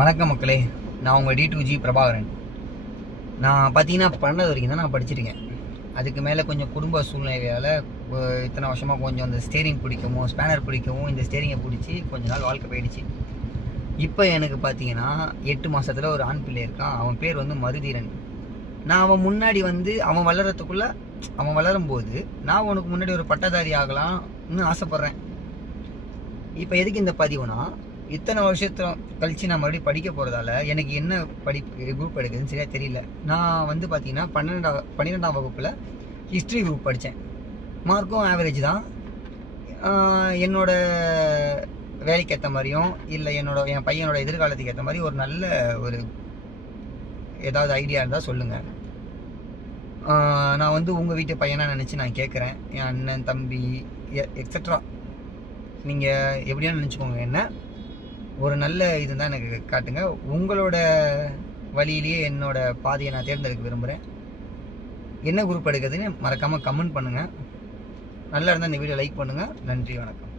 வணக்கம் மக்களே, நான் உங்கள் D2G பிரபாகரன். நான் பார்த்தீங்கன்னா 12வது வரைக்கும் தான் நான் படிச்சிருக்கேன். அதுக்கு மேலே கொஞ்சம் குடும்ப சூழ்நிலையால் இத்தனை வருஷமாக கொஞ்சம் இந்த ஸ்டேரிங் பிடிக்கவும் ஸ்பேனர் பிடிக்கவும் இந்த ஸ்டேரிங்கை பிடிச்சி கொஞ்ச நாள் வாழ்க்கை போயிடுச்சு. இப்போ எனக்கு பார்த்தீங்கன்னா 8 மாதத்தில் ஒரு ஆண் பிள்ளை இருக்கான். அவன் பேர் வந்து மருதீரன். நான் அவன் முன்னாடி அவன் வளர்கிறதுக்குள்ளே அவன் வளரும்போது நான் உனக்கு முன்னாடி ஒரு பட்டதாரி ஆகலாம்னு ஆசைப்பட்றேன். இப்போ எதுக்கு இந்த பதிவுனா, இத்தனை வருஷத்தை கழித்து நான் மறுபடியும் படிக்க போகிறதால எனக்கு என்ன குரூப் எடுக்குதுன்னு சரியாக தெரியல. நான் பார்த்தீங்கன்னா 12ஆம் வகுப்பில் ஹிஸ்ட்ரி குரூப் படித்தேன். மார்க்கும் ஆவரேஜ் தான். என்னோட வேலைக்கு ஏற்ற மாதிரியும் இல்லை என் பையனோட எதிர்காலத்துக்கு ஏற்ற மாதிரி ஒரு நல்ல ஏதாவது ஐடியா இருந்தால் சொல்லுங்கள். நான் உங்கள் வீட்டு பையனாக நினச்சி நான் கேட்குறேன். என் அண்ணன், தம்பி, எக்ஸட்ரா நீங்கள் எப்படியானு நினச்சிக்கோங்க. என்ன ஒரு நல்ல இது தான் எனக்கு காட்டுங்க. உங்களோட வழியிலேயே என்னோட பாதையை நான் தேர்ந்தெடுக்க விரும்புகிறேன். என்ன குரூப் எடுக்கிறதுன்னு மறக்காமல் கமெண்ட் பண்ணுங்கள். நல்லா இருந்தால் இந்த வீடியோ லைக் பண்ணுங்கள். நன்றி, வணக்கம்.